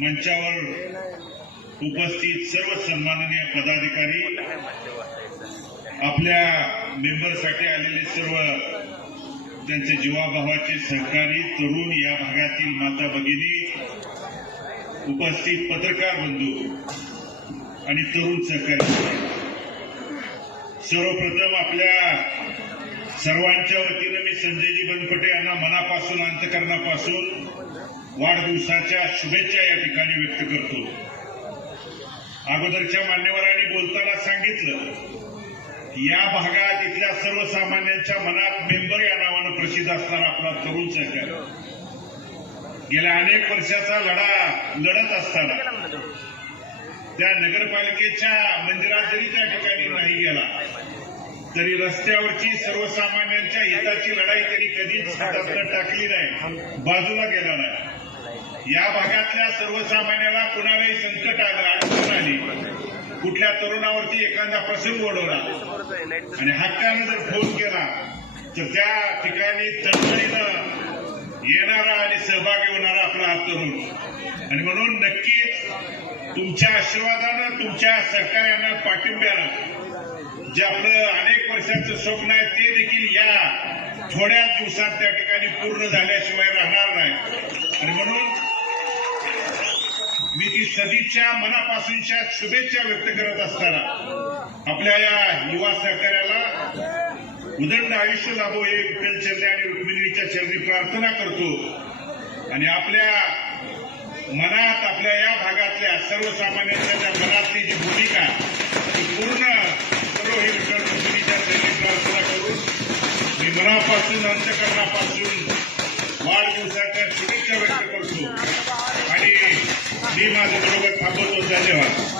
मंचावर उपस्थित सर्व सन्माननीय पदाधिकारी, आपल्या मेंबरसाठी आलेले सर्व त्यांचे जीवाभावाचे सहकारी, तरुण, या भागातील माता भगिनी, उपस्थित पत्रकार बंधू आणि तरुण सहकारी, सर्वप्रथम आपल्या सर्वांच्या वतीनं मी संजयजी बनपटे यांना मनापासून, अंतकरणापासून वाढदिवसाच्या शुभेच्छा या ठिकाणी व्यक्त करतो. अगोदरच्या मान्यवरांनी बोलताना सांगितलं, या भागात इथल्या सर्वसामान्यांच्या मनात मेंबर या नावानं प्रसिद्ध असणारा आपला तरुण सहकारी गेल्या अनेक वर्षाचा लढत असताना त्या नगरपालिकेच्या मंदिरात जरी त्या ठिकाणी नाही गेला तरी रस्त्यावरची सर्वसामान्यांच्या हिताची लढाई त्यांनी कधीच हातातून टाकली नाही, बाजूला गेला नाही. या भागातल्या सर्वसामान्याला कुणालाही संकट आलं, अडचण आली, कुठल्या तरुणावरती एखादा प्रसंग ओढवला आणि हक्कानं जर फोन केला तर त्या ठिकाणी तडफडीनं येणारा आणि सहभागी होणारा आपला हा तरुण. आणि म्हणून नक्कीच तुमच्या आशीर्वादानं, तुमच्या सहकार्यानं, पाठिंब्यानं जे आपलं अनेक वर्षाचं स्वप्न आहे ते देखील या थोड्या दिवसात त्या ठिकाणी पूर्ण झाल्याशिवाय राहणार नाही. आणि म्हणून मी ती सदिच्छा, मनापासूनच्या शुभेच्छा व्यक्त करत असताना आपल्या या युवा सहकार्याला उदंड आयुष्य लाभो हे विठ्ठल चरणी आणि रुक्मिणीच्या चरणी प्रार्थना करतो. आणि आपल्या मनात, आपल्या या भागातल्या सर्वसामान्यांच्या ज्या मनातली जी भूमिका ती पूर्ण करो हे विठ्ठल रुक्मिणीच्या चरणी प्रार्थना करून मी मनापासून, अंतकरणापासून वाढदिवसाच्या शुभेच्छा व्यक्त करतो आणि मी माझं बरोबर थांबवतो. धन्यवाद.